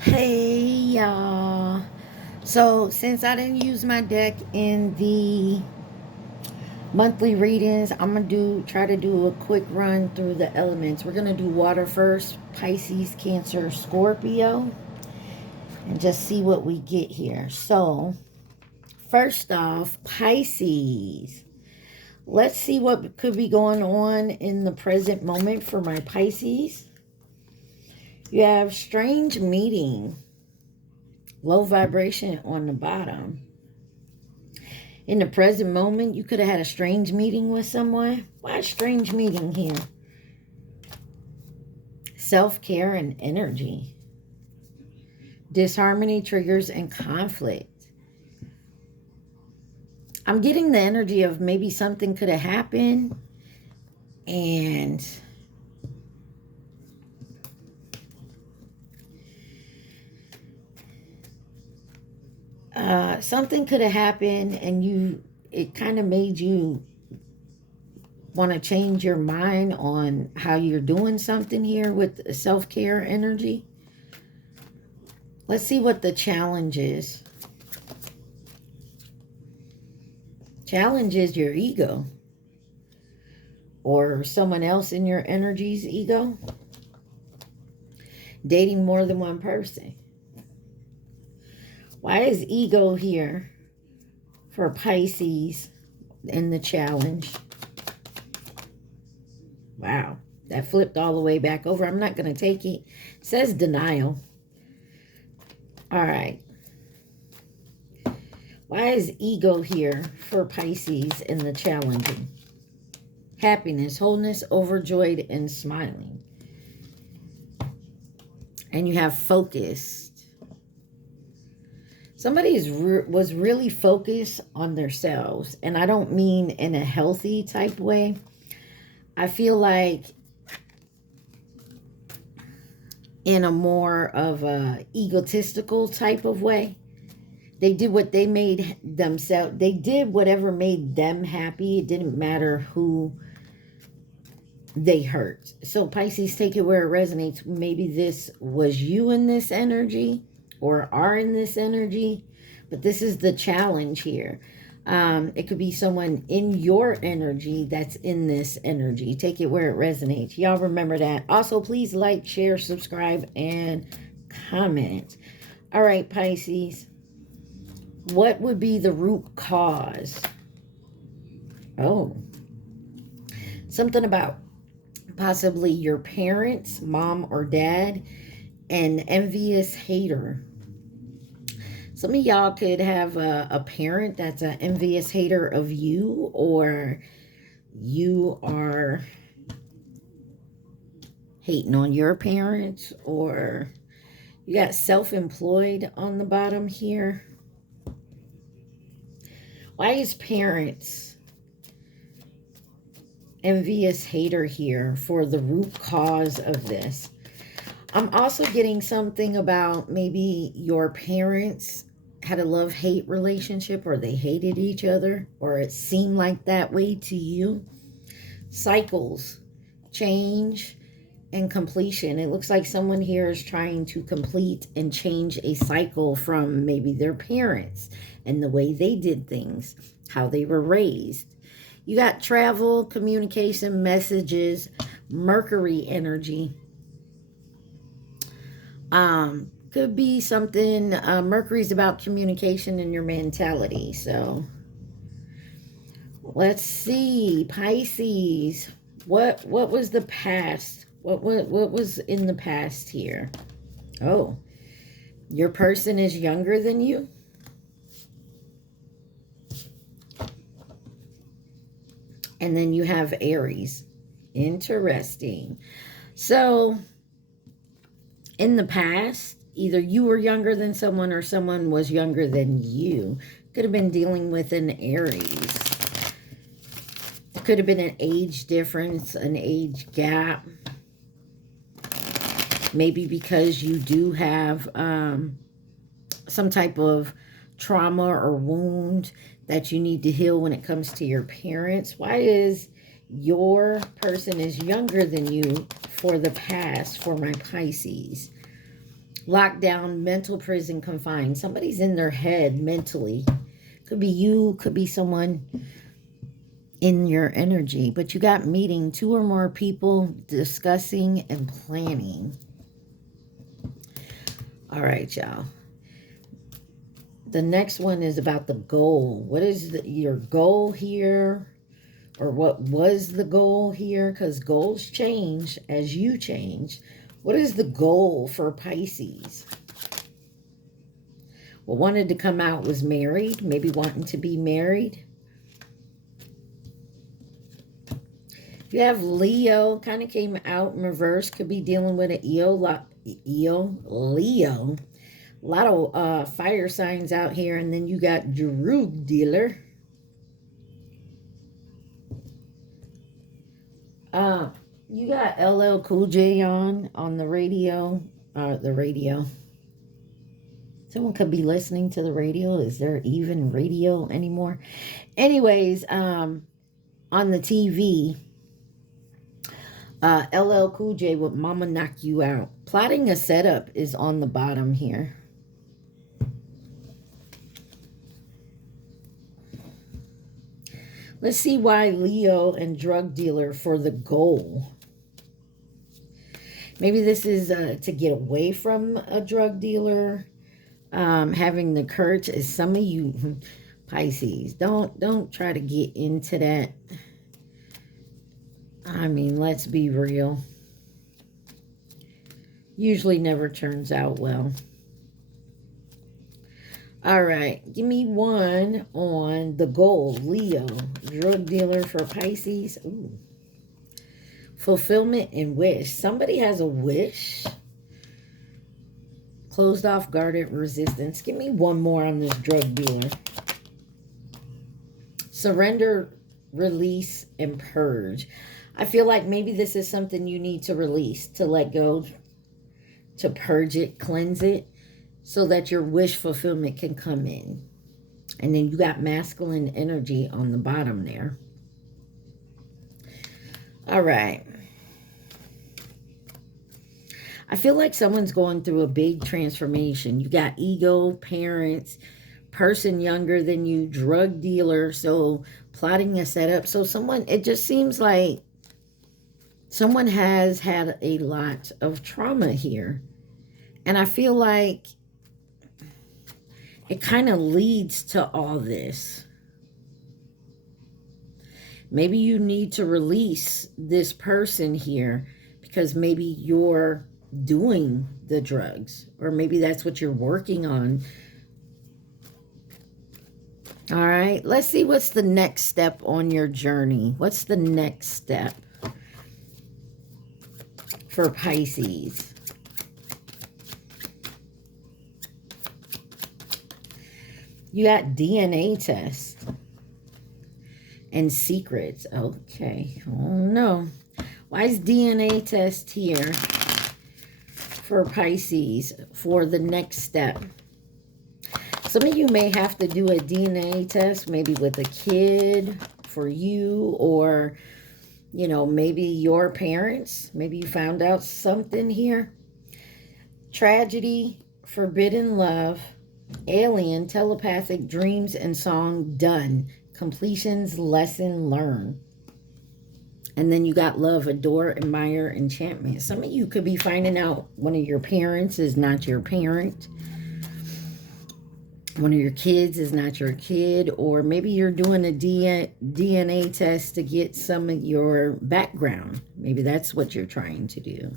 Hey y'all. So since I didn't use my deck in the monthly readings, I'm gonna try to do a quick run through the elements. We're gonna do water first, Pisces, Cancer, Scorpio, and just see what we get here. So first off, Pisces. Let's see what could be going on in the present moment for my Pisces. You have strange meeting, low vibration on the bottom. In the present moment, you could have had a strange meeting with someone. Why a strange meeting here? Self-care and energy. Disharmony, triggers, and conflict. I'm getting the energy of maybe something could have happened and something could have happened and it kind of made you want to change your mind on how you're doing something here with self-care energy. Let's see what the challenge is. Challenge is your ego or someone else in your energy's ego. Dating more than one person. Why is ego here for Pisces in the challenge? Wow, that flipped all the way back over. I'm not going to take it. It says denial. All right. Why is ego here for Pisces in the challenging? Happiness, wholeness, overjoyed, and smiling. And you have focused. Somebody was really focused on themselves. And I don't mean in a healthy type way. I feel like in a more of a egotistical type of way. They did what they made themselves. They did whatever made them happy. It didn't matter who they hurt. So Pisces, take it where it resonates. Maybe this was you in this energy or are in this energy. But this is the challenge here. It could be someone in your energy that's in this energy. Take it where it resonates. Y'all remember that. Also, please like, share, subscribe, and comment. All right, Pisces. What would be the root cause? Oh. Something about possibly your parents, mom or dad, an envious hater. Some of y'all could have a parent that's an envious hater of you, or you are hating on your parents, or you got self-employed on the bottom here. Why is parents envious hater here for the root cause of this? I'm also getting something about maybe your parents had a love-hate relationship, or they hated each other, or it seemed like that way to you. Cycles, change, and completion. It looks like someone here is trying to complete and change a cycle from maybe their parents and the way they did things, how they were raised. You got travel, communication, messages, Mercury energy. Could be something, Mercury's about communication and your mentality. So let's see, Pisces. What was the past? What was in the past here? Oh, your person is younger than you. And then you have Aries. Interesting. So in the past, either you were younger than someone or someone was younger than you. Could have been dealing with an Aries. It could have been an age difference, an age gap. Maybe because you do have some type of trauma or wound that you need to heal when it comes to your parents. Why is your person is younger than you for the past for my Pisces? Lockdown, mental prison, confined. Somebody's in their head mentally. Could be you, could be someone in your energy. But you got meeting 2 or more people, discussing and planning. All right, y'all. The next one is about the goal. What is your goal here? Or what was the goal here? Because goals change as you change. What is the goal for Pisces? What wanted to come out was married. Maybe wanting to be married. If you have Leo, kind of came out in reverse. Could be dealing with an Leo. A lot of fire signs out here. And then you got drug dealer. You got LL Cool J on the radio. Someone could be listening to the radio. Is there even radio anymore? Anyways, on the TV, LL Cool J with Mama Knock You Out. Plotting a setup is on the bottom here. Let's see why Leo and drug dealer for the goal. Maybe this is to get away from a drug dealer. Having the courage is some of you Pisces. Don't try to get into that. I mean, let's be real. Usually never turns out well. All right, give me one on the goal. Leo, drug dealer for Pisces. Ooh. Fulfillment and wish. Somebody has a wish. Closed off, guarded, resistance. Give me one more on this drug dealer. Surrender, release, and purge. I feel like maybe this is something you need to release, to let go, to purge it, cleanse it, so that your wish fulfillment can come in. And then you got masculine energy on the bottom there. All right. I feel like someone's going through a big transformation. You got ego, parents, person younger than you, drug dealer, so plotting a setup. So someone, it just seems like someone has had a lot of trauma here. And I feel like it kind of leads to all this. Maybe you need to release this person here because maybe you're doing the drugs, or maybe that's what you're working on. All right, let's see what's the next step on your journey. What's the next step for Pisces? You got DNA test and secrets. Okay. Oh, no. Why is DNA test here for Pisces for the next step? Some of you may have to do a DNA test, maybe with a kid for you, or, you know, maybe your parents. Maybe you found out something here. Tragedy, forbidden love, alien, telepathic, dreams, and song, done. Completions, lesson learned. And then you got love, adore, admire, enchantment. Some of you could be finding out one of your parents is not your parent. One of your kids is not your kid. Or maybe you're doing a DNA test to get some of your background. Maybe that's what you're trying to do.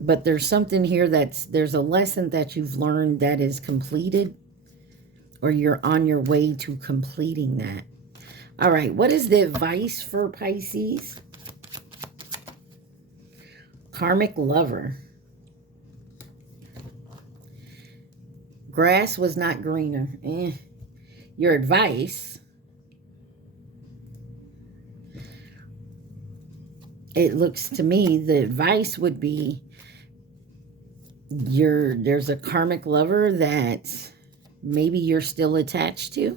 But there's something here there's a lesson that you've learned that is completed, or you're on your way to completing that. All right, what is the advice for Pisces? Karmic lover. Grass was not greener. Your advice. It looks to me the advice would be there's a karmic lover that maybe you're still attached to.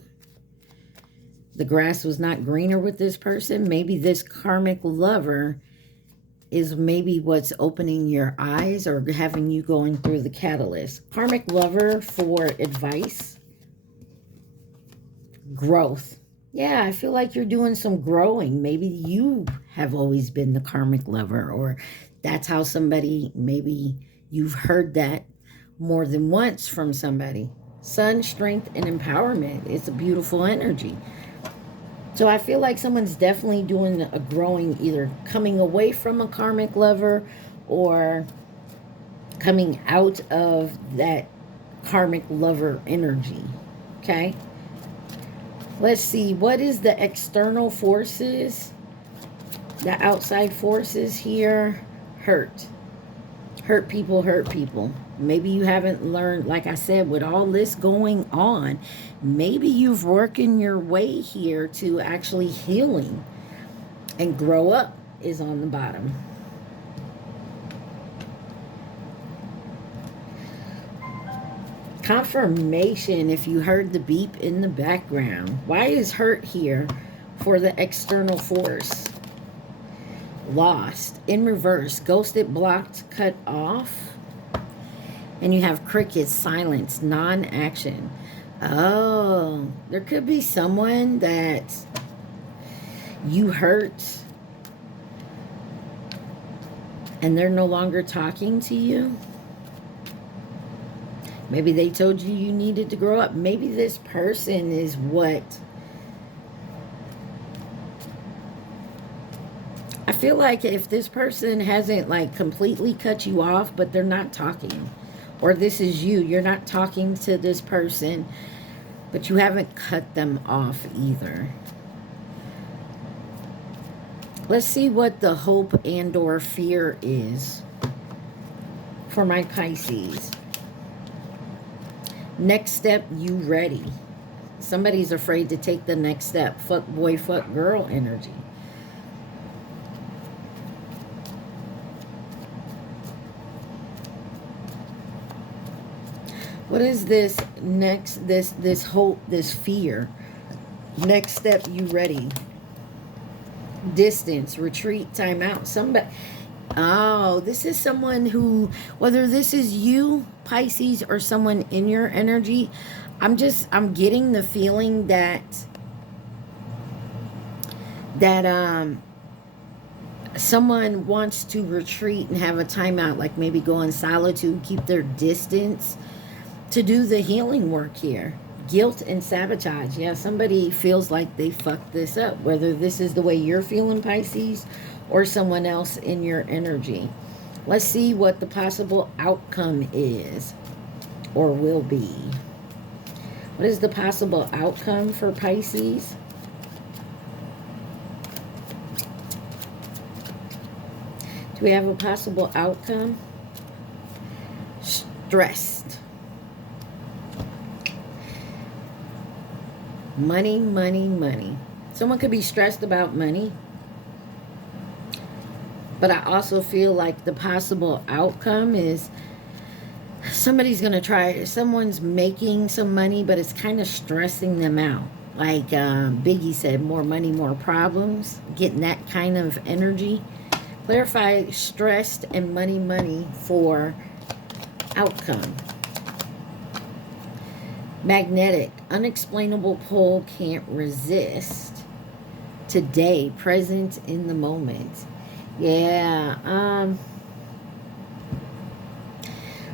The grass was not greener with this person. Maybe this karmic lover is maybe what's opening your eyes or having you going through the catalyst. Karmic lover for advice. Growth. Yeah, I feel like you're doing some growing. Maybe you have always been the karmic lover, or that's how somebody, maybe you've heard that more than once from somebody. Sun, strength, and empowerment. It's a beautiful energy. So I feel like someone's definitely doing a growing, either coming away from a karmic lover or coming out of that karmic lover energy. Okay? Let's see. What is the external forces? The outside forces here? Hurt. Hurt people, hurt people. Maybe you haven't learned, like I said, with all this going on, maybe you've working your way here to actually healing, and grow up is on the bottom. Confirmation if you heard the beep in the background. Why is hurt here for the external force? Lost. In reverse. Ghosted, blocked, cut off. And you have crickets, silence, non-action. Oh, there could be someone that you hurt and they're no longer talking to you. Maybe they told you you needed to grow up. Maybe this person is what... I feel like if this person hasn't like completely cut you off, but they're not talking, or this is you, you're not talking to this person, but you haven't cut them off either. Let's see what the hope and or fear is for my Pisces. Next step, you ready? Somebody's afraid to take the next step. Fuck boy, fuck girl energy. What is this next, this hope, this fear? Next step, you ready? Distance, retreat, time out. Somebody, oh, this is someone who, whether this is you, Pisces, or someone in your energy, I'm getting the feeling that someone wants to retreat and have a timeout, like maybe go in solitude, keep their distance to do the healing work here. Guilt and sabotage. Yeah, somebody feels like they fucked this up, whether this is the way you're feeling, Pisces, or someone else in your energy. Let's see what the possible outcome is or will be. What is the possible outcome for Pisces? Do we have a possible outcome? Stressed. Money, money, money. Someone could be stressed about money. But I also feel like the possible outcome is somebody's going to try, someone's making some money, but it's kind of stressing them out. Like Biggie said, more money, more problems. Getting that kind of energy. Clarify stressed and money, money for outcome. Magnetic, unexplainable pull, can't resist. Today, present in the moment. Yeah.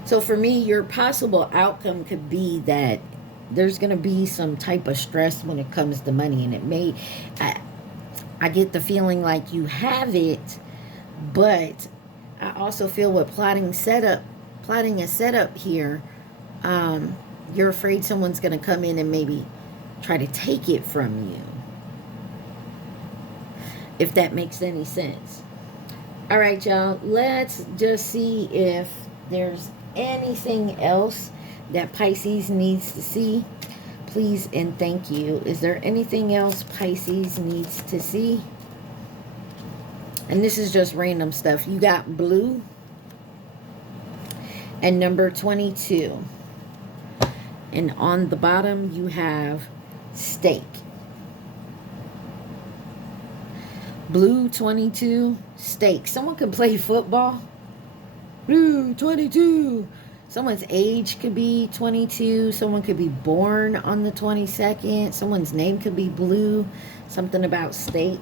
So for me, your possible outcome could be that there's going to be some type of stress when it comes to money. And it may, I get the feeling like you have it, but I also feel with plotting a setup here, you're afraid someone's going to come in and maybe try to take it from you. If that makes any sense. All right, y'all. Let's just see if there's anything else that Pisces needs to see. Please and thank you. Is there anything else Pisces needs to see? And this is just random stuff. You got blue and number 22. And on the bottom, you have stake. Blue 22, stake. Someone could play football. Blue 22. Someone's age could be 22. Someone could be born on the 22nd. Someone's name could be Blue. Something about stake.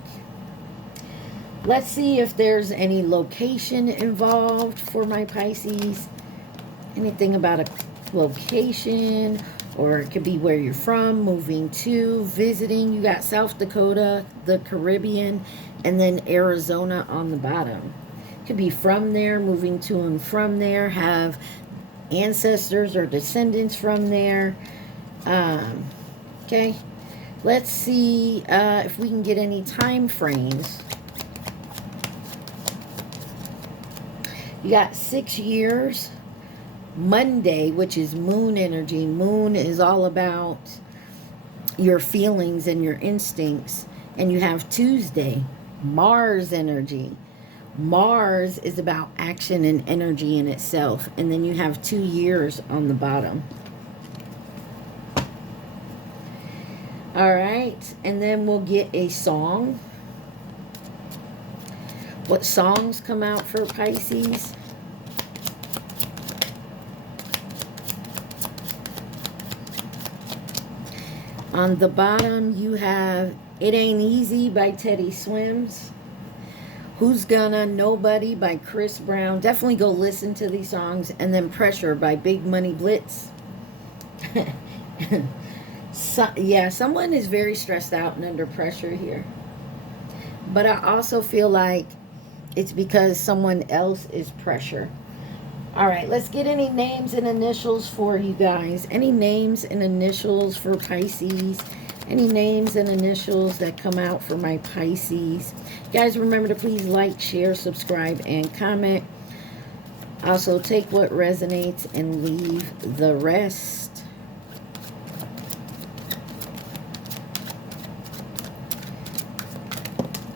Let's see if there's any location involved for my Pisces. Anything about a location, or it could be where you're from, moving to, visiting. You got South Dakota, the Caribbean, and then Arizona on the bottom. Could be from there, moving to and from there, have ancestors or descendants from there. Okay, let's see if we can get any time frames. You got 6 years. Monday, which is moon energy. Moon is all about your feelings and your instincts. And you have Tuesday, Mars energy. Mars is about action and energy in itself. And then you have 2 years on the bottom. All right. And then we'll get a song. What songs come out for Pisces? On the bottom, you have It Ain't Easy by Teddy Swims. Who's Gonna, Nobody by Chris Brown. Definitely go listen to these songs. And then Pressure by Big Money Blitz. Yeah, someone is very stressed out and under pressure here. But I also feel like it's because someone else is pressure. All right, let's get any names and initials for you guys. Any names and initials for Pisces? Any names and initials that come out for my Pisces? Guys, remember to please like, share, subscribe, and comment. Also, take what resonates and leave the rest.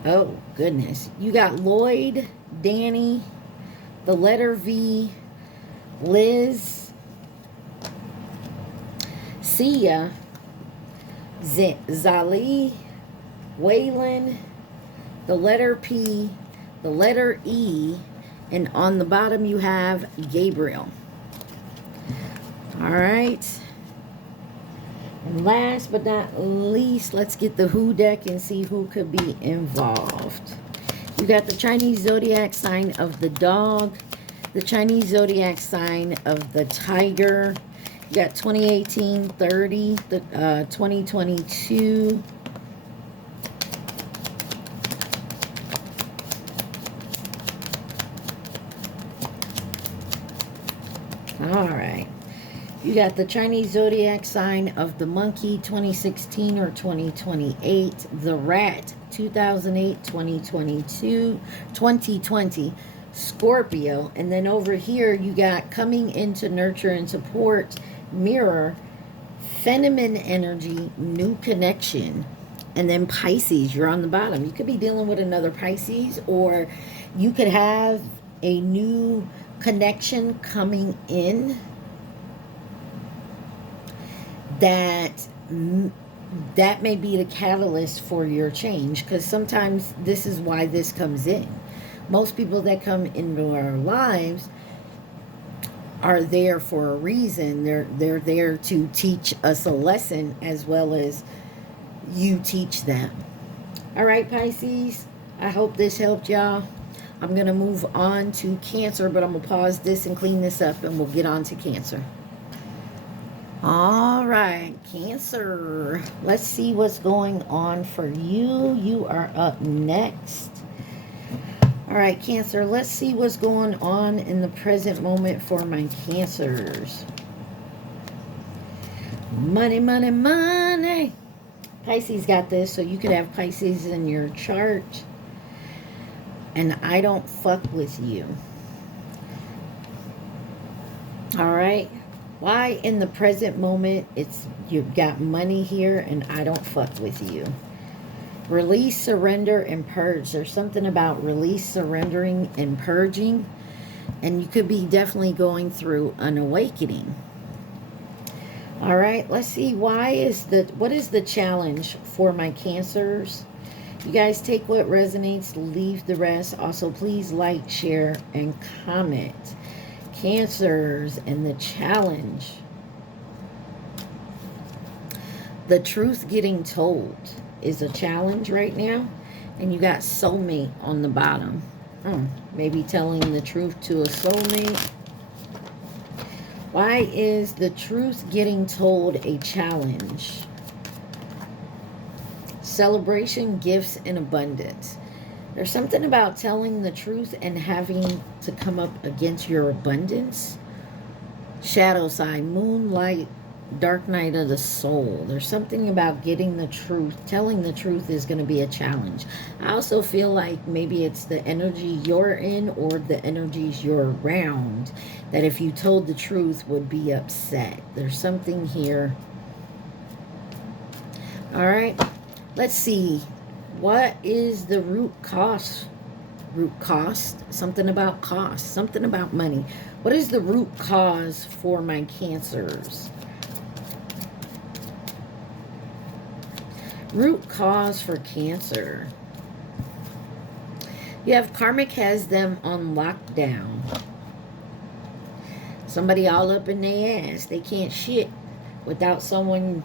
Oh, goodness. You got Lloyd, Danny, the letter V, Liz, Sia, Zali, Waylon, the letter P, the letter E, and on the bottom you have Gabriel. All right. And last but not least, let's get the Who deck and see who could be involved. You got the Chinese zodiac sign of the dog, the Chinese zodiac sign of the tiger. You got 2018, 30, 2022. All right. You got the Chinese zodiac sign of the monkey, 2016 or 2028. The rat, 2008, 2022, 2020. Scorpio. And then over here, you got coming into nurture and support, mirror, feminine energy, new connection. And then Pisces, you're on the bottom. You could be dealing with another Pisces, or you could have a new connection coming in that may be the catalyst for your change, because sometimes this is why this comes in. Most people that come into our lives are there for a reason. They're there to teach us a lesson, as well as you teach them. All right, Pisces, I hope this helped y'all. I'm going to move on to Cancer, but I'm going to pause this and clean this up, and we'll get on to Cancer. All right, Cancer. Let's see what's going on for you. You are up next. All right, Cancer. Let's see what's going on in the present moment for my Cancers. Money, money, money. Pisces got this, so you could have Pisces in your chart. And I don't fuck with you. All right. Why in the present moment it's you've got money here and I don't fuck with you? Release, surrender, and purge. There's something about release, surrendering, and purging. And you could be definitely going through an awakening. All right, let's see. What is the challenge for my Cancers? You guys take what resonates, leave the rest. Also, please like, share, and comment. Cancers and the challenge. The truth getting told is a challenge right now. And you got soulmate on the bottom. Maybe telling the truth to a soulmate. Why is the truth getting told a challenge? Celebration, gifts, and abundance. There's something about telling the truth and having to come up against your abundance. Shadow side, moonlight, dark night of the soul. There's something about getting the truth. Telling the truth is going to be a challenge. I also feel like maybe it's the energy you're in or the energies you're around that if you told the truth would be upset. There's something here. All right. Let's see. What is the root cost? Root cost? Something about cost. Something about money. What is the root cause for my Cancers? Root cause for Cancer. You have karmic has them on lockdown. Somebody all up in their ass. They can't shit without someone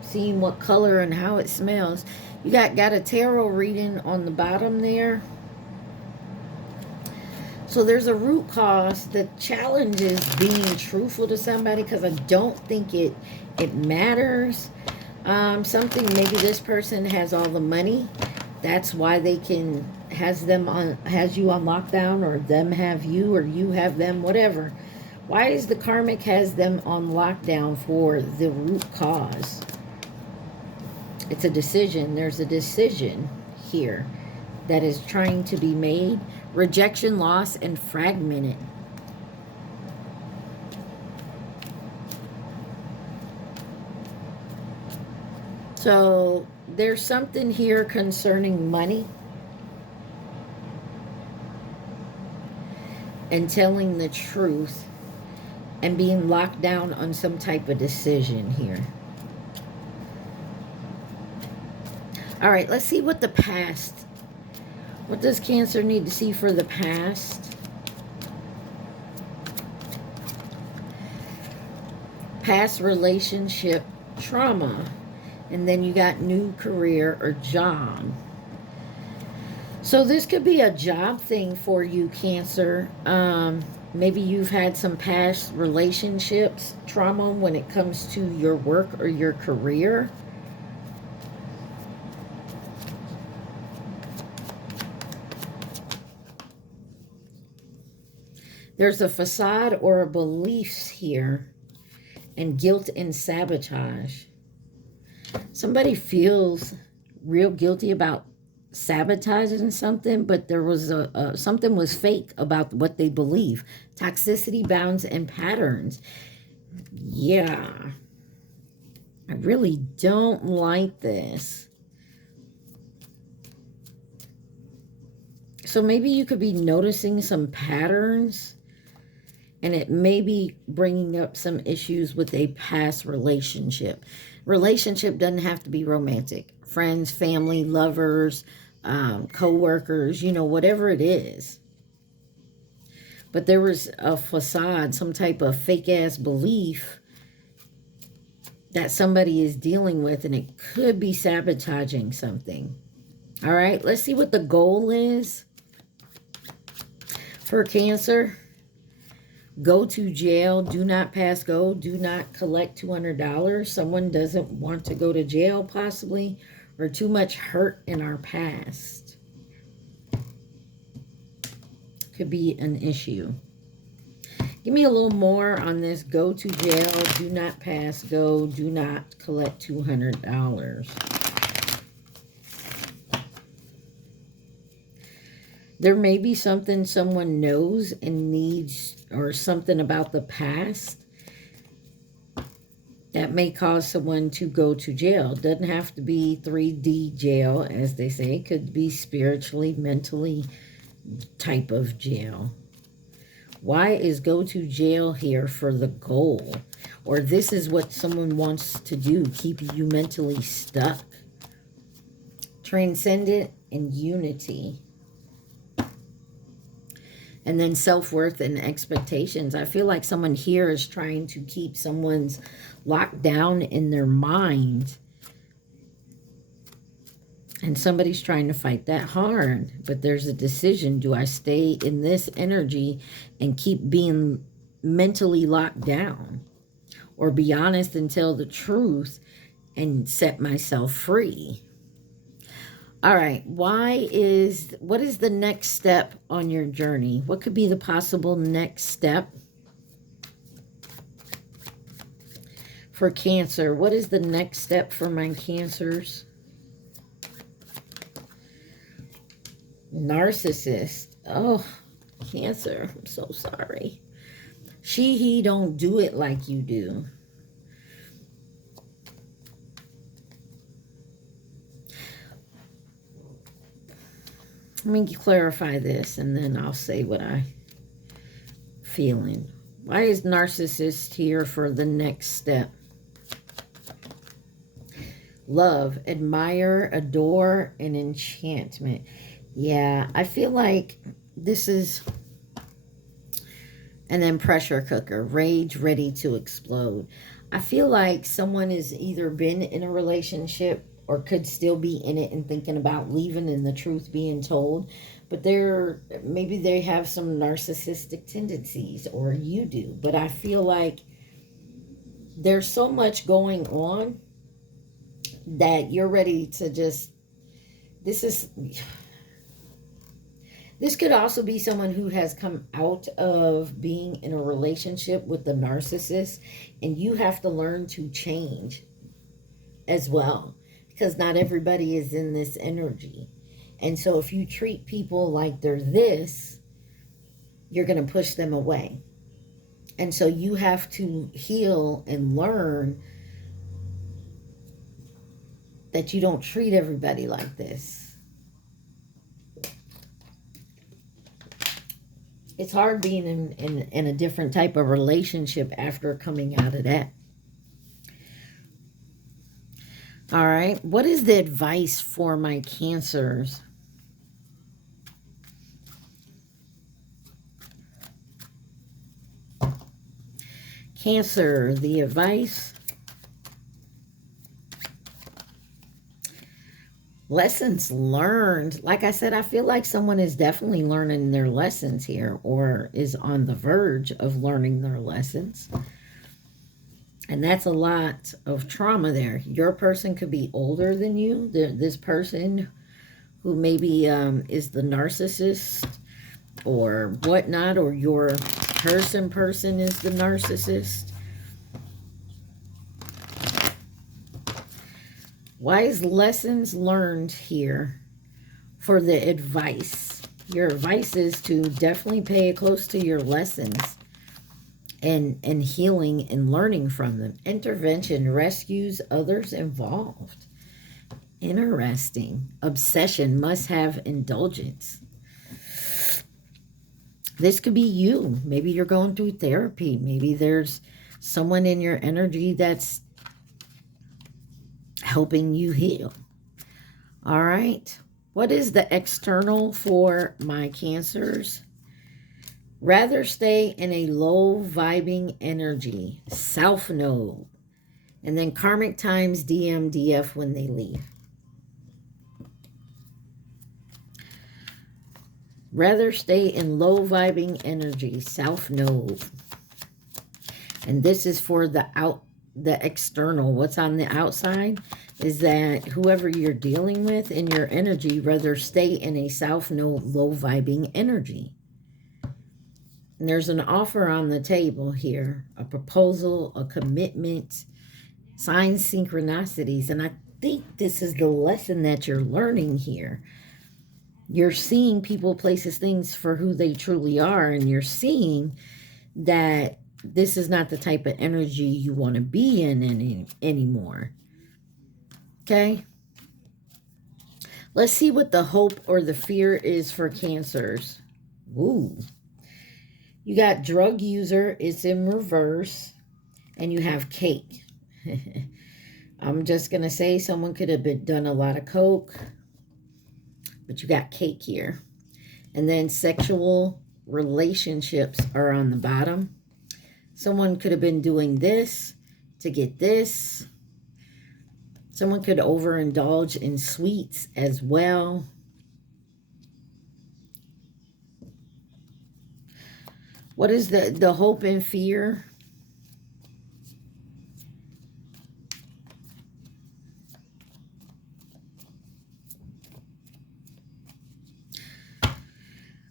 seeing what color and how it smells. You got a tarot reading on the bottom there. So there's a root cause. The challenge is being truthful to somebody, because I don't think it matters. Something, maybe this person has all the money. That's why they has you on lockdown, or them have you, or you have them, whatever. Why is the karmic has them on lockdown for the root cause? It's a decision. There's a decision here that is trying to be made. Rejection, loss, and fragmented. So there's something here concerning money and telling the truth and being locked down on some type of decision here. All right, let's see what the past. What does Cancer need to see for the past? Past relationship trauma. And then you got new career or job. So this could be a job thing for you, Cancer. Maybe you've had some past relationships trauma when it comes to your work or your career. There's a facade or a beliefs here, and guilt and sabotage. Somebody feels real guilty about sabotaging something, but there was something was fake about what they believe. Toxicity, bounds, and patterns. Yeah. I really don't like this. So maybe you could be noticing some patterns, and it may be bringing up some issues with a past relationship. Relationship doesn't have to be romantic. Friends, family, lovers, co-workers, you know, whatever it is. But there was a facade, some type of fake-ass belief that somebody is dealing with, and it could be sabotaging something. All right, let's see what the goal is for Cancer. Go to jail, do not pass go, do not collect $200. Someone doesn't want to go to jail possibly, or too much hurt in our past. Could be an issue. Give me a little more on this. Go to jail, do not pass go, do not collect $200. There may be something someone knows and needs, or something about the past that may cause someone to go to jail. Doesn't have to be 3D jail, as they say. It could be spiritually, mentally type of jail. Why is go to jail here for the goal? Or this is what someone wants to do, keep you mentally stuck. transcendent, and unity. And then self-worth and expectations. I feel like someone here is trying to keep someone's locked down in their mind. And somebody's trying to fight that hard. But there's a decision. Do I stay in this energy and keep being mentally locked down? Or be honest and tell the truth and set myself free? All right, what is the next step on your journey? What could be the possible next step for Cancer? What is the next step for my Cancers? Narcissist. Oh, Cancer, I'm so sorry. He don't do it like you do. Let me clarify this, and then I'll say what I'm feeling. Why is narcissist here for the next step? Love, admire, adore, and enchantment. Yeah, I feel like this is... And then pressure cooker, rage, ready to explode. I feel like someone has either been in a relationship or could still be in it and thinking about leaving and the truth being told. But maybe they have some narcissistic tendencies, or you do. But I feel like there's so much going on that you're ready to just... This could also be someone who has come out of being in a relationship with the narcissist, and you have to learn to change as well, because not everybody is in this energy. And so if you treat people like they're this, you're going to push them away. And so you have to heal and learn that you don't treat everybody like this. It's hard being in a different type of relationship after coming out of that. All right. What is the advice for my Cancers? Cancer, the advice. Lessons learned. Like I said, I feel like someone is definitely learning their lessons here, or is on the verge of learning their lessons. And that's a lot of trauma there. Your person could be older than you. This person who maybe is the narcissist or whatnot, or your person is the narcissist. Wise lessons learned here for the advice. Your advice is to definitely pay close to your lessons and healing and learning from them. Intervention rescues others involved. Interesting. Obsession must have indulgence. This could be you. Maybe you're going through therapy. Maybe there's someone in your energy that's helping you heal. All right. What is the external for my Cancers? Rather stay in a low vibing energy. South Node. And then karmic times DMDF when they leave. Rather stay in low vibing energy. South Node. And this is for the external. What's on the outside is that whoever you're dealing with in your energy, rather stay in a South Node low vibing energy. And there's an offer on the table here, a proposal, a commitment, signs, synchronicities. And I think this is the lesson that you're learning here. You're seeing people, places, things for who they truly are, and you're seeing that this is not the type of energy you want to be in anymore. Okay? Let's see what the hope or the fear is for Cancers. Ooh. You got drug user, it's in reverse, and you have cake. I'm just going to say someone could have done a lot of coke, but you got cake here. And then sexual relationships are on the bottom. Someone could have been doing this to get this. Someone could overindulge in sweets as well. What is the hope and fear?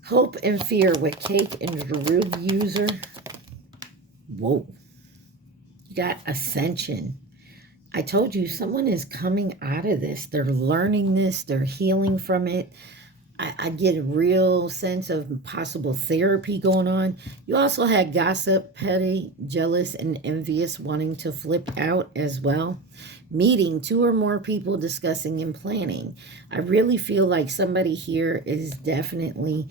Hope and fear with cake and drug user. Whoa. You got ascension. I told you someone is coming out of this. They're learning this. They're healing from it. I get a real sense of possible therapy going on. You also had gossip, petty, jealous, and envious wanting to flip out as well. Meeting 2 or more people, discussing and planning. I really feel like somebody here is definitely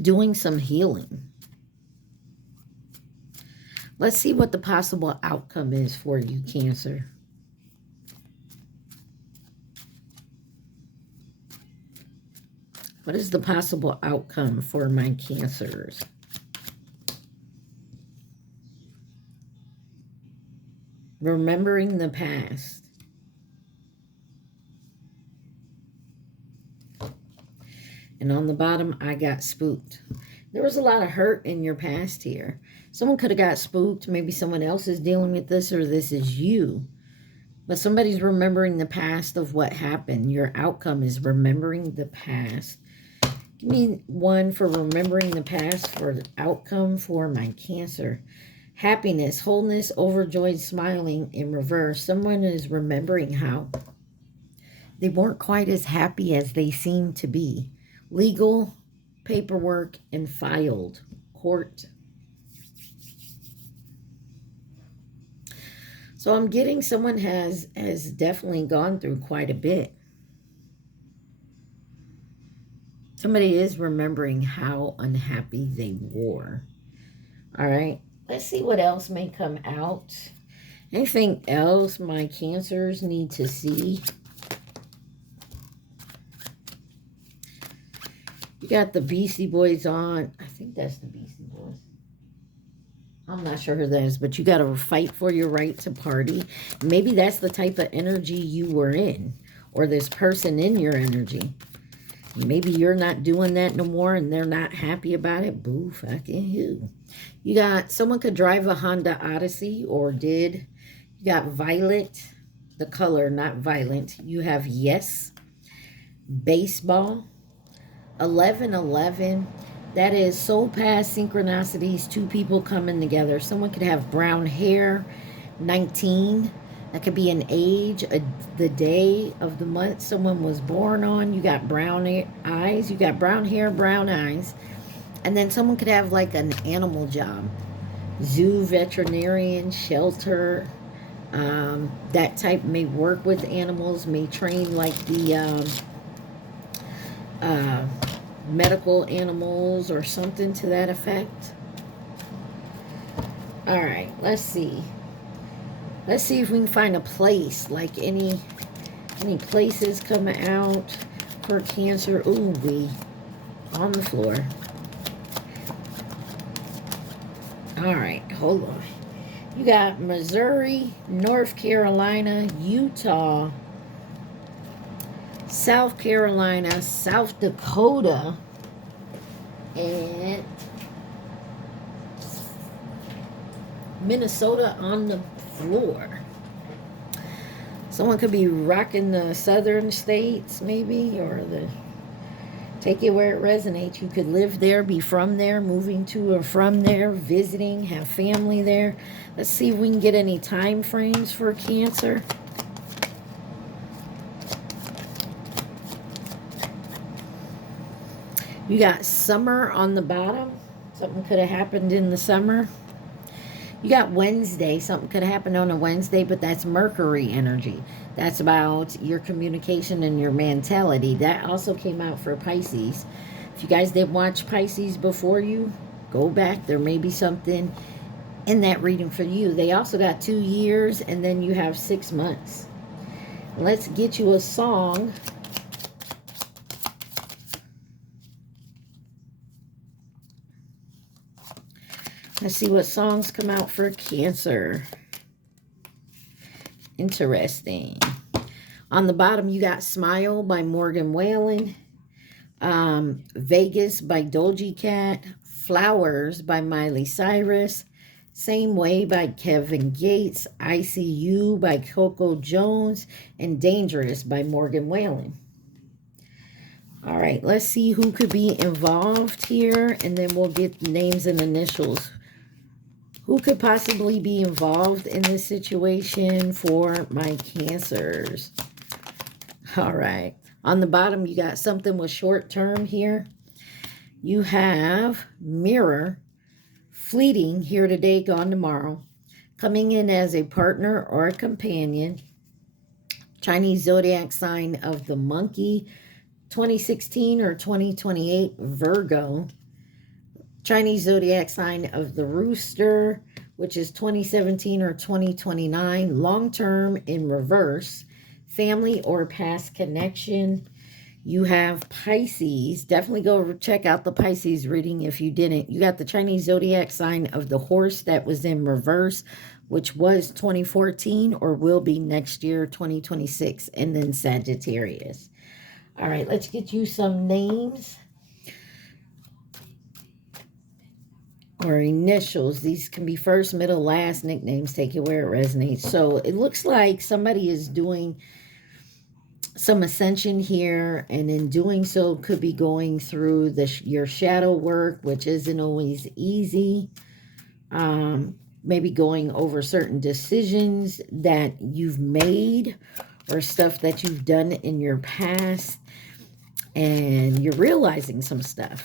doing some healing. Let's see what the possible outcome is for you, Cancer. What is the possible outcome for my Cancers? Remembering the past. And on the bottom, I got spooked. There was a lot of hurt in your past here. Someone could have got spooked. Maybe someone else is dealing with this, or this is you. But somebody's remembering the past of what happened. Your outcome is remembering the past. Give me one for remembering the past for the outcome for my Cancer. Happiness, wholeness, overjoyed, smiling in reverse. Someone is remembering how they weren't quite as happy as they seemed to be. Legal, paperwork, and filed. Court. So I'm getting someone has definitely gone through quite a bit. Somebody is remembering how unhappy they were. All right. Let's see what else may come out. Anything else my Cancers need to see? You got the Beastie Boys on. I think that's the Beastie Boys. I'm not sure who that is, but you got to fight for your right to party. Maybe that's the type of energy you were in, or this person in your energy. Maybe you're not doing that no more and they're not happy about it. Boo fucking who. You got someone could drive a Honda Odyssey or did. You got violet, the color, not violent. You have yes. Baseball. 1111. That is soul path synchronicities. 2 people coming together. Someone could have brown hair. 19. That could be an age, the day of the month someone was born on. You got brown eyes. You got brown hair, brown eyes. And then someone could have like an animal job. Zoo, veterinarian, shelter. That type may work with animals, may train like the medical animals or something to that effect. All right, let's see. Let's see if we can find a place, like any places coming out for Cancer. Ooh, we on the floor. All right, hold on. You got Missouri, North Carolina, Utah, South Carolina, South Dakota, and Minnesota on the floor. Someone could be rocking the southern states maybe, or take it where it resonates. You could live there, be from there, moving to or from there, visiting, have family there. Let's see if we can get any time frames for Cancer. You got summer on the bottom. Something could have happened in the summer. You got Wednesday. Something could have happened on a Wednesday, but that's Mercury energy. That's about your communication and your mentality. That also came out for Pisces. If you guys didn't watch Pisces before you, go back. There may be something in that reading for you. They also got 2 years, and then you have 6 months. Let's get you a song. Let's see what songs come out for Cancer. Interesting. On the bottom, you got Smile by Morgan Wallen. Vegas by Doja Cat. Flowers by Miley Cyrus. Same Way by Kevin Gates. I See You by Coco Jones. And Dangerous by Morgan Wallen. All right, let's see who could be involved here, and then we'll get names and initials. Who could possibly be involved in this situation for my Cancers? All right. On the bottom, you got something with short term here. You have Mirror, fleeting, here today, gone tomorrow. Coming in as a partner or a companion. Chinese zodiac sign of the monkey, 2016 or 2028, Virgo. Chinese zodiac sign of the rooster, which is 2017 or 2029, long-term in reverse, family or past connection. You have Pisces. Definitely go check out the Pisces reading if you didn't. You got the Chinese zodiac sign of the horse that was in reverse, which was 2014 or will be next year, 2026, and then Sagittarius. All right, let's get you some names or initials. These can be first, middle, last, nicknames. Take it where it resonates. So it looks like somebody is doing some ascension here, and in doing so could be going through your shadow work, which isn't always easy. Maybe going over certain decisions that you've made or stuff that you've done in your past, and you're realizing some stuff,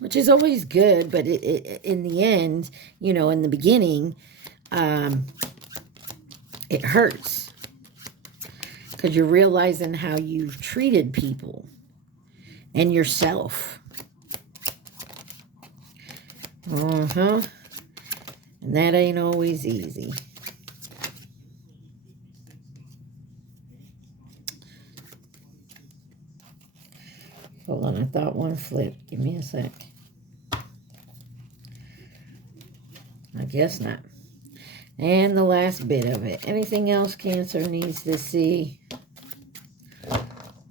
which is always good, but in the end, you know, in the beginning, it hurts because you're realizing how you've treated people and yourself. And that ain't always easy. Hold on, I thought one flipped. Give me a sec. I guess not. And the last bit of it. Anything else Cancer needs to see?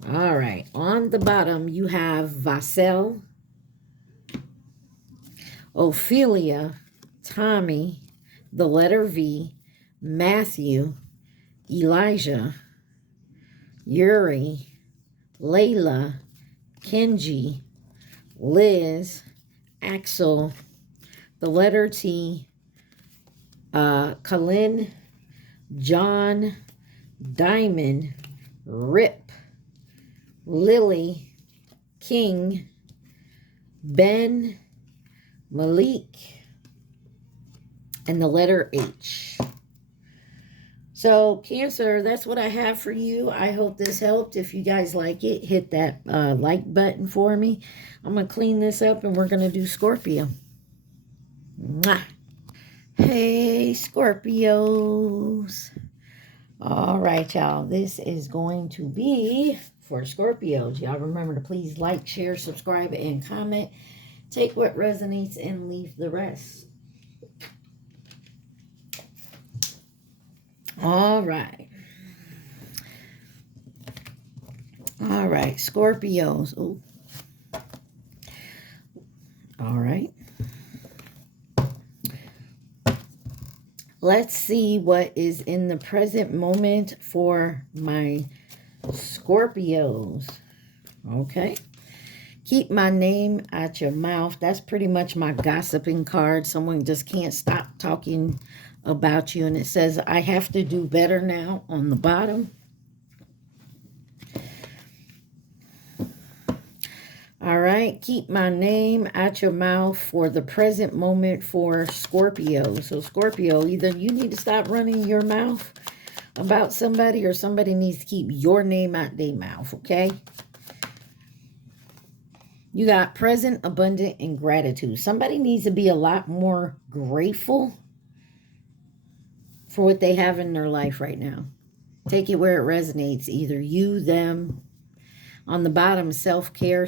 All right. On the bottom, you have Vassell, Ophelia, Tommy, the letter V, Matthew, Elijah, Yuri, Layla, Kenji, Liz, Axel, the letter T, Colin, John, Diamond, Rip, Lily, King, Ben, Malik, and the letter H. So, Cancer, that's what I have for you. I hope this helped. If you guys like it, hit that like button for me. I'm going to clean this up, and we're going to do Scorpio. Mwah. Hey, Scorpios. All right, y'all. This is going to be for Scorpios. Y'all remember to please like, share, subscribe, and comment. Take what resonates and leave the rest. All right. All right, Scorpios. Ooh. All right. Let's see what is in the present moment for my Scorpios. Okay. Keep my name out your mouth. That's pretty much my gossiping card. Someone just can't stop talking about you. And it says, I have to do better now on the bottom. All right. Keep my name out your mouth for the present moment for Scorpio. So Scorpio, either you need to stop running your mouth about somebody, or somebody needs to keep your name out their mouth. Okay. You got present, abundant, and gratitude. Somebody needs to be a lot more grateful for what they have in their life right now. Take it where it resonates. Either you, them. On the bottom, self-care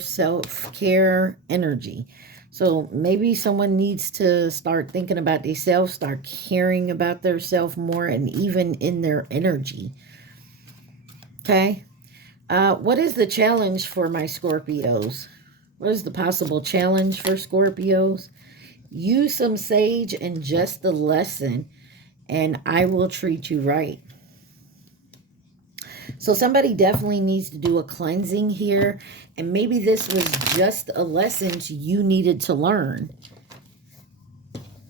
energy. So maybe someone needs to start thinking about themselves, start caring about themselves more, and even in their energy. Okay. What is the challenge for my Scorpios? What is the possible challenge for Scorpios? Use some sage and just a lesson, and I will treat you right. So somebody definitely needs to do a cleansing here. And maybe this was just a lesson you needed to learn.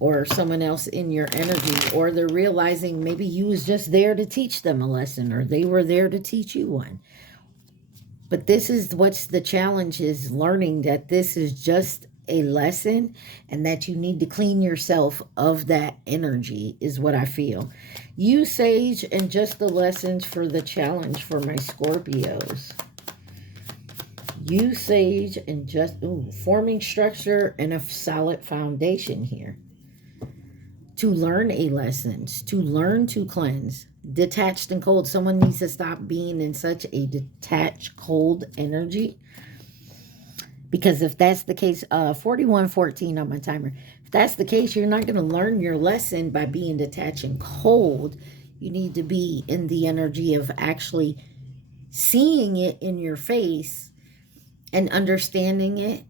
Or someone else in your energy. Or they're realizing maybe you was just there to teach them a lesson. Or they were there to teach you one. But this is what's the challenge, is learning that this is just a lesson. And that you need to clean yourself of that energy is what I feel. Use sage and just the lessons for the challenge for my Scorpios. Use sage and just forming structure and a solid foundation here. To learn a lesson, to learn to cleanse. Detached and cold. Someone needs to stop being in such a detached, cold energy. Because if that's the case, 41:14 on my timer. If that's the case, you're not going to learn your lesson by being detached and cold. You need to be in the energy of actually seeing it in your face and understanding it,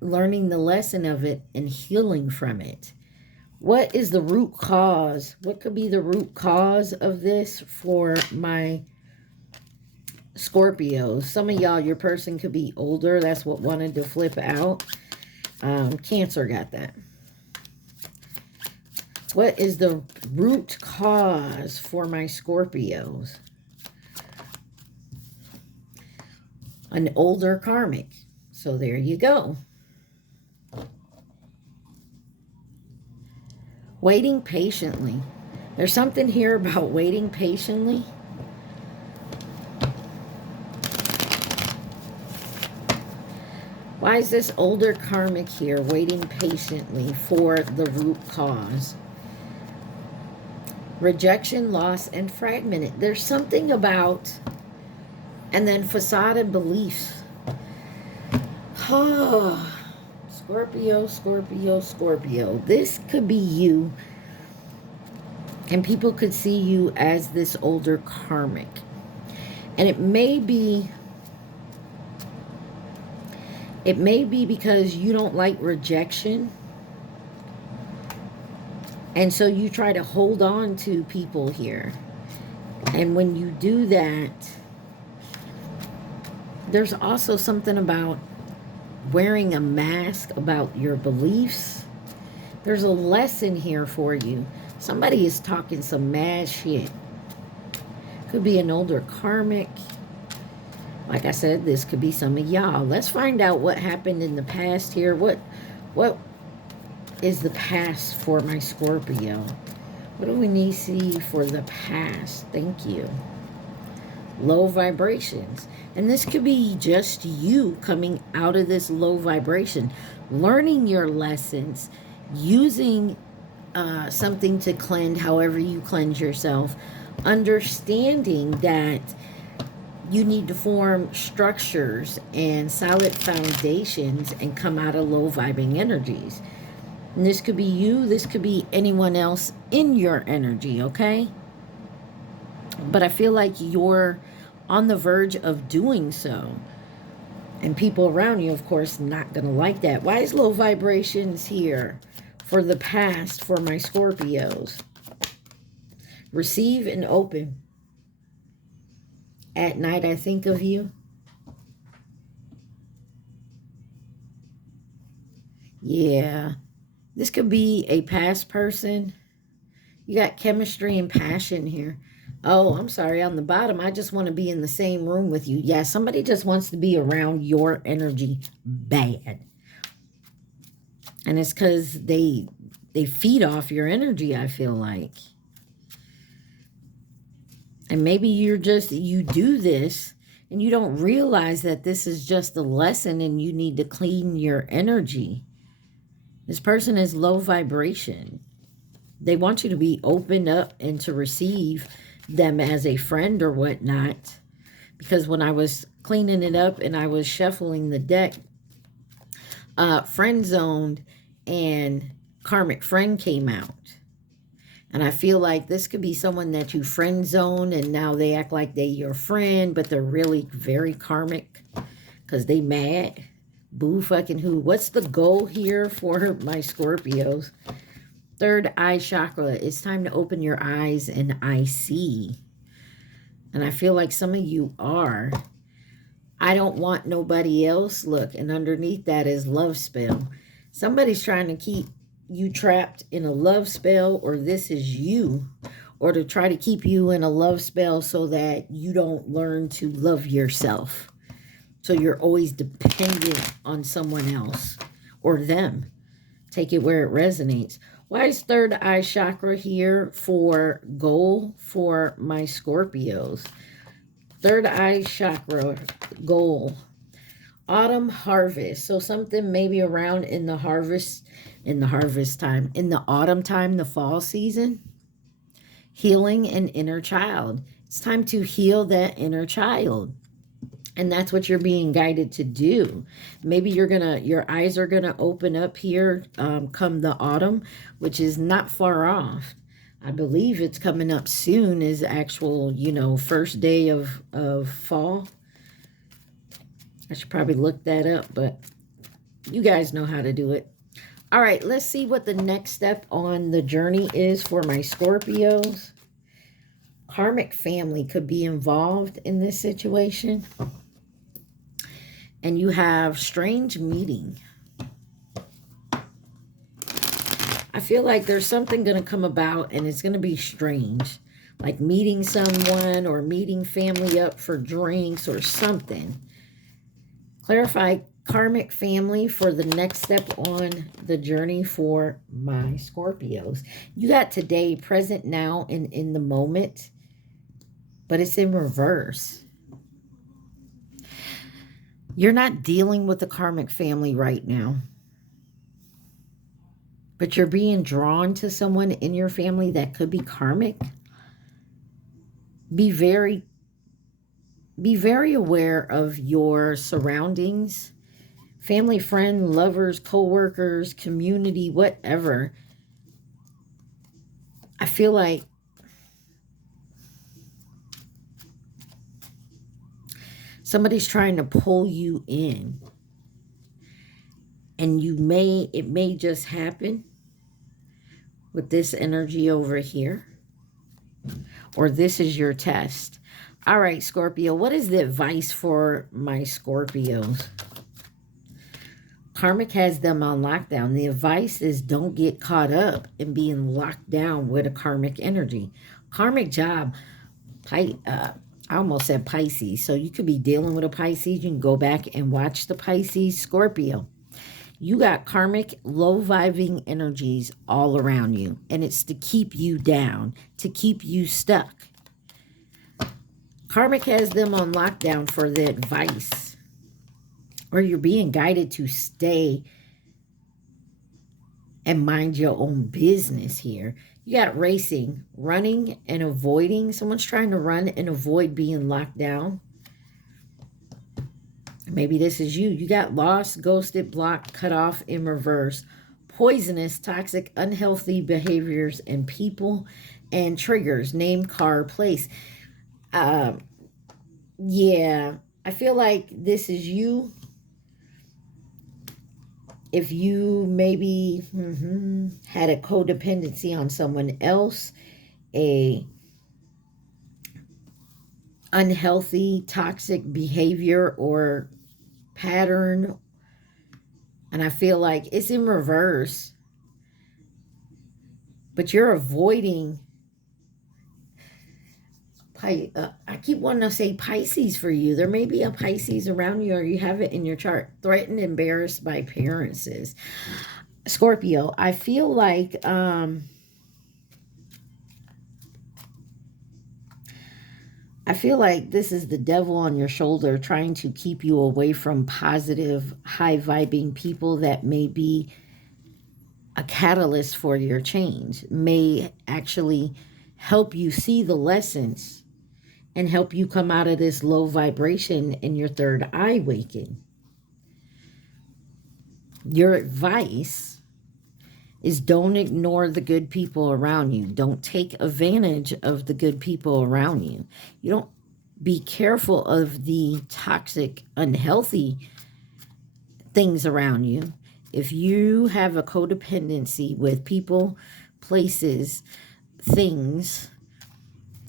learning the lesson of it, and healing from it. What is the root cause? What could be the root cause of this for my Scorpios? Some of y'all, your person could be older. That's what wanted to flip out. Cancer got that. What is the root cause for my Scorpios? An older karmic. So there you go. Waiting patiently. There's something here about waiting patiently. Why is this older karmic here waiting patiently for the root cause? Rejection, loss, and fragmented. There's something about, and then facade and beliefs. Oh, Scorpio, Scorpio, Scorpio. This could be you. And people could see you as this older karmic. And it may be because you don't like rejection. And so you try to hold on to people here. And when you do that, there's also something about wearing a mask about your beliefs. There's a lesson here for you. Somebody is talking some mad shit. Could be an older karmic. Like I said, this could be some of y'all. Let's find out what happened in the past here. What is the past for my Scorpio? What do we need to see for the past? Thank you. Low vibrations. And this could be just you coming out of this low vibration. Learning your lessons. Using something to cleanse, however you cleanse yourself. Understanding that you need to form structures and solid foundations and come out of low vibing energies. And this could be you. This could be anyone else in your energy, okay? But I feel like you're on the verge of doing so. And people around you, of course, not going to like that. Why is low vibrations here for the past for my Scorpios? Receive and open. At night, I think of you. Yeah. This could be a past person. You got chemistry and passion here. Oh, I'm sorry. On the bottom, I just want to be in the same room with you. Yeah, somebody just wants to be around your energy bad. And it's because they feed off your energy, I feel like. And maybe you do this and you don't realize that this is just a lesson and you need to clean your energy. This person is low vibration. They want you to be opened up and to receive them as a friend or whatnot. Because when I was cleaning it up and I was shuffling the deck, friend zoned and karmic friend came out. And I feel like this could be someone that you friend zone and now they act like they your friend, but they're really very karmic because they mad. Boo fucking who. What's the goal here for my Scorpios? Third eye chakra. It's time to open your eyes and I see. And I feel like some of you are. I don't want nobody else. Look, and underneath that is love spell. Somebody's trying to keep you trapped in a love spell, or this is you, or to try to keep you in a love spell so that you don't learn to love yourself. So you're always dependent on someone else or them. Take it where it resonates. Why is third eye chakra here for goal for my Scorpios? Third eye chakra goal. Autumn harvest. So something maybe around in the harvest time, in the autumn time, the fall season. Healing an inner child. It's time to heal that inner child. And that's what you're being guided to do. Maybe your eyes are gonna open up here come the autumn, which is not far off. I believe it's coming up soon is actual, first day of fall. I should probably look that up, but you guys know how to do it. All right, let's see what the next step on the journey is for my Scorpios. Karmic family could be involved in this situation. And you have strange meeting. I feel like there's something going to come about and it's going to be strange. Like meeting someone or meeting family up for drinks or something. Clarify karmic family for the next step on the journey for my Scorpios. You got today, present now, and in the moment. But it's in reverse. You're not dealing with the karmic family right now. But you're being drawn to someone in your family that could be karmic. Be very aware of your surroundings. Family, friend, lovers, co-workers, community, whatever. I feel like somebody's trying to pull you in. And it may just happen with this energy over here. Or this is your test. All right, Scorpio, what is the advice for my Scorpios? Karmic has them on lockdown. The advice is don't get caught up in being locked down with a karmic energy. Karmic job, I almost said Pisces. So you could be dealing with a Pisces. You can go back and watch the Pisces. Scorpio, you got karmic low-vibing energies all around you. And it's to keep you down, to keep you stuck. Karmic has them on lockdown for the advice. Or you're being guided to stay and mind your own business here. You got racing, running and avoiding. Someone's trying to run and avoid being locked down. Maybe this is you. You got lost, ghosted, blocked, cut off, in reverse. Poisonous, toxic, unhealthy behaviors and people and triggers. Name, car, place. Yeah, I feel like this is you. If you maybe had a codependency on someone else, a unhealthy, toxic behavior or pattern, and I feel like it's in reverse, but you're avoiding. I keep wanting to say Pisces for you. There may be a Pisces around you or you have it in your chart. Threatened, embarrassed by appearances. Scorpio, I feel like this is the devil on your shoulder trying to keep you away from positive, high-vibing people that may be a catalyst for your change. May actually help you see the lessons and help you come out of this low vibration and your third eye waking. Your advice is don't ignore the good people around you. Don't take advantage of the good people around you. You don't be careful of the toxic, unhealthy things around you. If you have a codependency with people, places, things,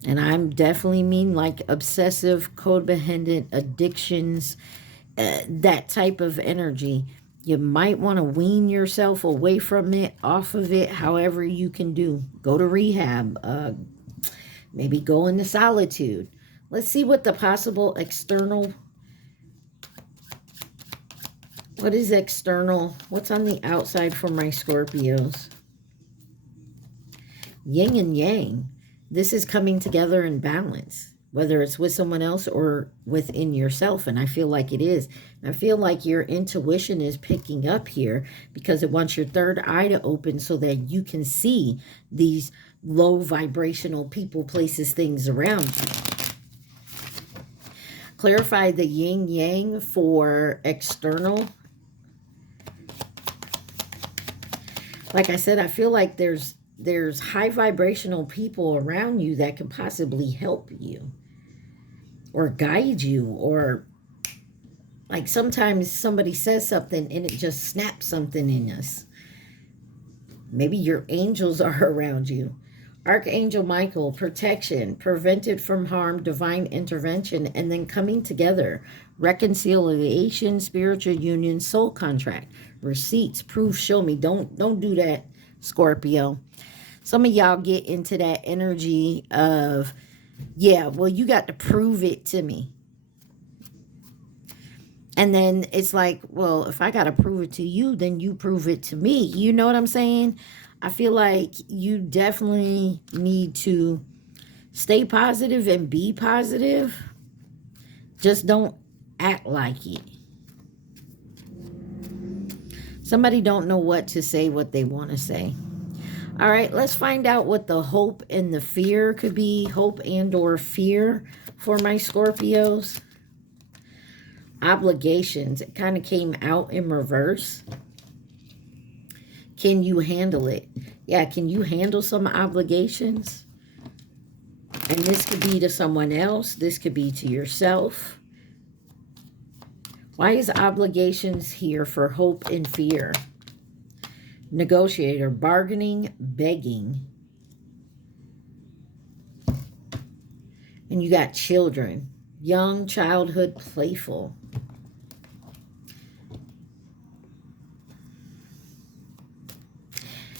and I'm definitely mean like obsessive, codependent addictions, that type of energy, you might want to wean yourself away from it, off of it, however you can do. Go to rehab, maybe go into solitude. Let's see what the possible external, what is external? What's on the outside for my Scorpios? Yin and yang. This is coming together in balance, whether it's with someone else or within yourself. And I feel like it is. I feel like your intuition is picking up here because it wants your third eye to open so that you can see these low vibrational people, places, things around you. Clarify the yin yang for external. Like I said, I feel like there's high vibrational people around you that can possibly help you or guide you, or like sometimes somebody says something and it just snaps something in us. Maybe your angels are around you. Archangel Michael, protection, prevented from harm, divine intervention, and then coming together, reconciliation, spiritual union, soul contract, receipts, proof, show me. Don't do that, Scorpio. Some of y'all get into that energy of, yeah, well, you got to prove it to me. And then it's like, well, if I got to prove it to you, then you prove it to me. You know what I'm saying? I feel like you definitely need to stay positive and be positive. Just don't act like it. Somebody don't know what to say, what they want to say. All right, let's find out what the hope and the fear could be. Hope and or fear for my Scorpios. Obligations. It kind of came out in reverse. Can you handle it? Yeah, can you handle some obligations? And this could be to someone else. This could be to yourself. Why is obligations here for hope and fear? Negotiator, bargaining, begging. And you got children. Young, childhood, playful.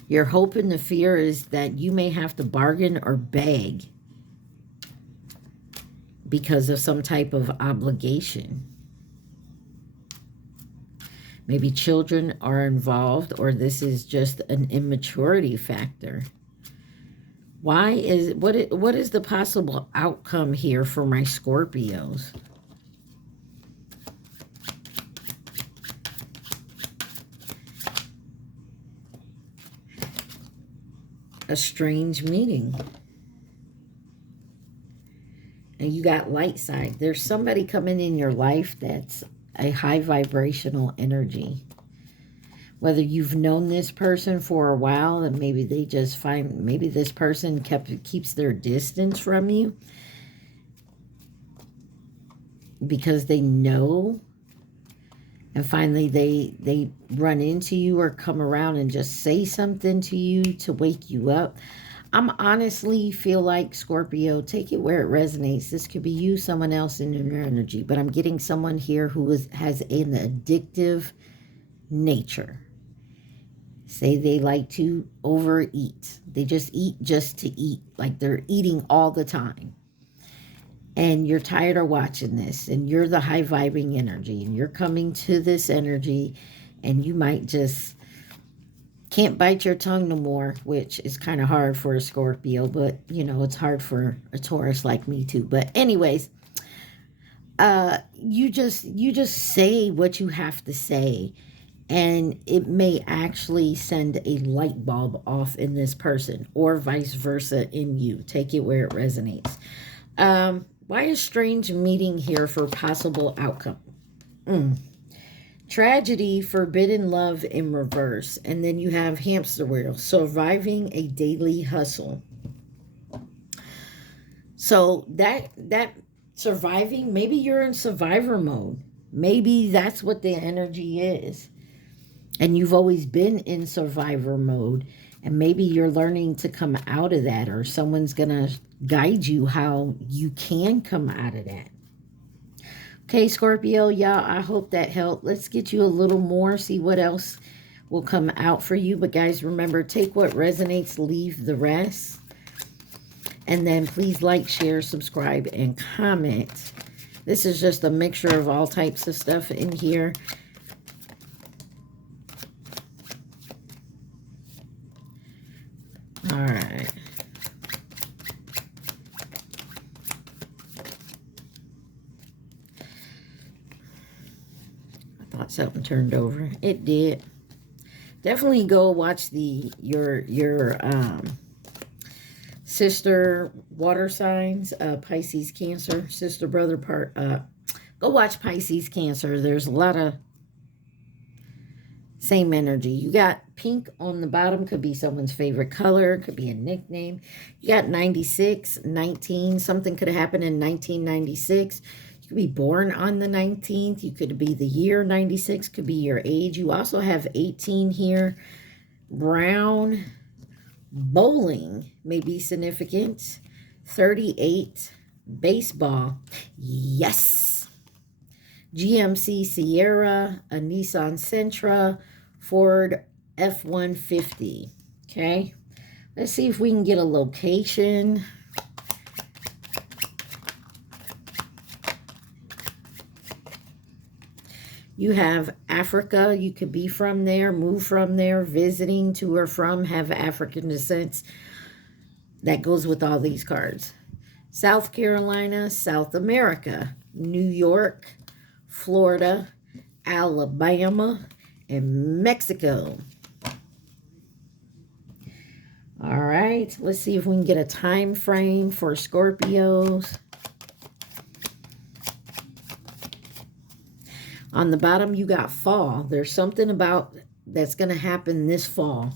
Your hope and the fear is that you may have to bargain or beg because of some type of obligation. Maybe children are involved, or this is just an immaturity factor. What is the possible outcome here for my Scorpios? A strange meeting. And you got light side. There's somebody coming in your life that's a high vibrational energy. Whether you've known this person for a while and maybe they just find, maybe this person keeps their distance from you because they know, and finally they run into you or come around and just say something to you to wake you up. I'm honestly feel like, Scorpio, take it where it resonates. This could be you, someone else in your energy, but I'm getting someone here who has an addictive nature. Say they like to overeat. They just eat just to eat, like they're eating all the time. And you're tired of watching this, and you're the high vibing energy, and you're coming to this energy, and you might just can't bite your tongue no more, which is kind of hard for a Scorpio, but you know, it's hard for a Taurus like me too. But anyways, you just say what you have to say, And it may actually send a light bulb off in this person, or vice versa in you. Take it where it resonates. Why a strange meeting here for possible outcome? Tragedy, forbidden love in reverse. And then you have hamster wheel, surviving a daily hustle. So that surviving, maybe you're in survivor mode. Maybe that's what the energy is. And you've always been in survivor mode. And maybe you're learning to come out of that, or someone's going to guide you how you can come out of that. Okay, Scorpio, y'all, I hope that helped. Let's get you a little more, see what else will come out for you. But guys, remember, take what resonates, leave the rest. And then please like, share, subscribe, and comment. This is just a mixture of all types of stuff in here. All right. I thought something turned over. It did. Definitely go watch your sister water signs, Pisces, Cancer, sister, brother part. Go watch Pisces, Cancer. There's a lot of same energy. You got pink on the bottom, could be someone's favorite color, could be a nickname. You got 96, 19, something could have happened in 1996. You could be born on the 19th. You could be the year 96, could be your age. You also have 18 here. Brown, bowling may be significant. 38, baseball, yes. GMC Sierra, a Nissan Sentra, Ford F-150. Okay, let's see if we can get a location. You have Africa. You could be from there, move from there, visiting to or from, have African descent. That goes with all these cards. South Carolina, South America, New York, Florida, Alabama, and Mexico. All right, let's see if we can get a time frame for Scorpios. On the bottom, you got fall. There's something about that's going to happen this fall.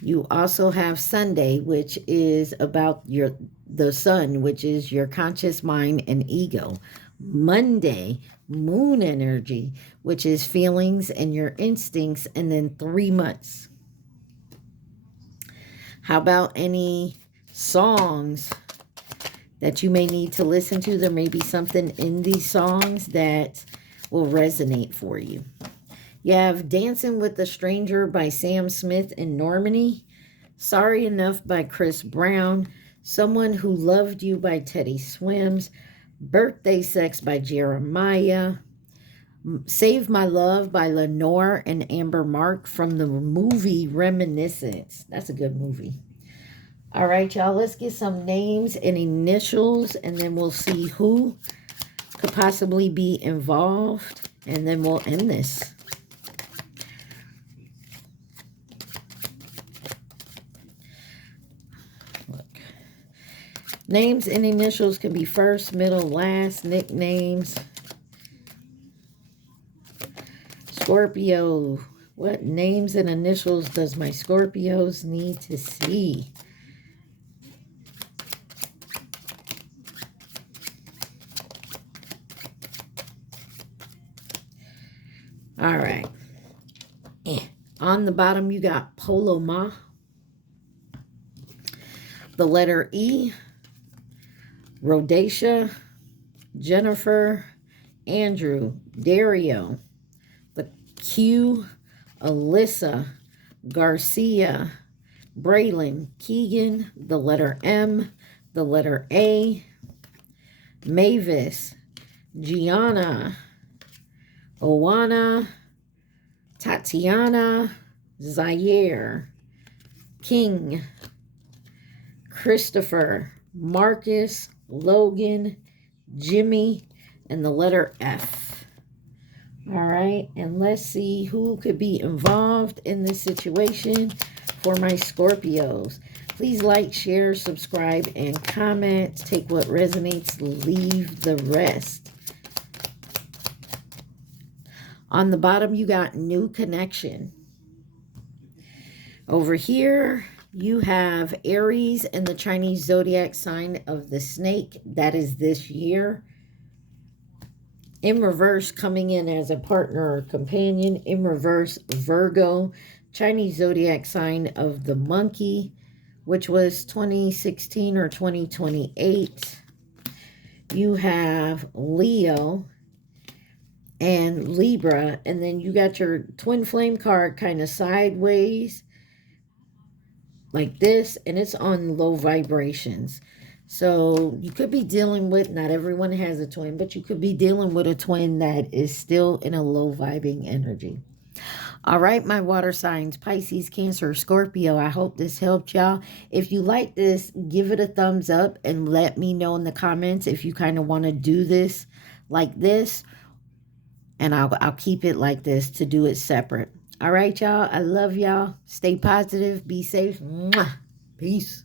You also have Sunday, which is about the sun, which is your conscious mind and ego. Monday, moon energy, which is feelings and your instincts, and then 3 months. How about any songs that you may need to listen to? There may be something in these songs that will resonate for you. You have Dancing with a Stranger by Sam Smith and Normandy. Sorry Enough by Chris Brown. Someone Who Loved You by Teddy Swims. Birthday Sex by Jeremiah. Save My Love by Lenore and Amber Mark from the movie Reminiscence. That's a good movie. All right, y'all, let's get some names and initials, and then we'll see who could possibly be involved, and then we'll end this. Look. Names and initials can be first, middle, last, nicknames. Scorpio, what names and initials does my Scorpios need to see? All right. On the bottom, you got Poloma. The letter E, Rhodacia, Jennifer, Andrew, Dario. The Q, Alyssa, Garcia, Braylon, Keegan. The letter M, the letter A, Mavis, Gianna, Owana, Tatiana, Zaire, King, Christopher, Marcus, Logan, Jimmy, and the letter F. All right, and let's see who could be involved in this situation for my Scorpios. Please like, share, subscribe, and comment. Take what resonates, leave the rest. On the bottom, you got new connection. Over here, you have Aries and the Chinese zodiac sign of the snake. That is this year. In reverse, coming in as a partner or companion. In reverse, Virgo, Chinese zodiac sign of the monkey, which was 2016 or 2028. You have Leo and Libra, and then you got your twin flame card kind of sideways like this, and it's on low vibrations. So you could be dealing with, not everyone has a twin, but you could be dealing with a twin that is still in a low vibing energy. All right, my water signs, Pisces, Cancer, Scorpio, I hope this helped y'all. If you like this, give it a thumbs up and let me know in the comments if you kind of want to do this like this, and I'll keep it like this to do it separate. All right, y'all. I love y'all. Stay positive. Be safe. Mwah. Peace.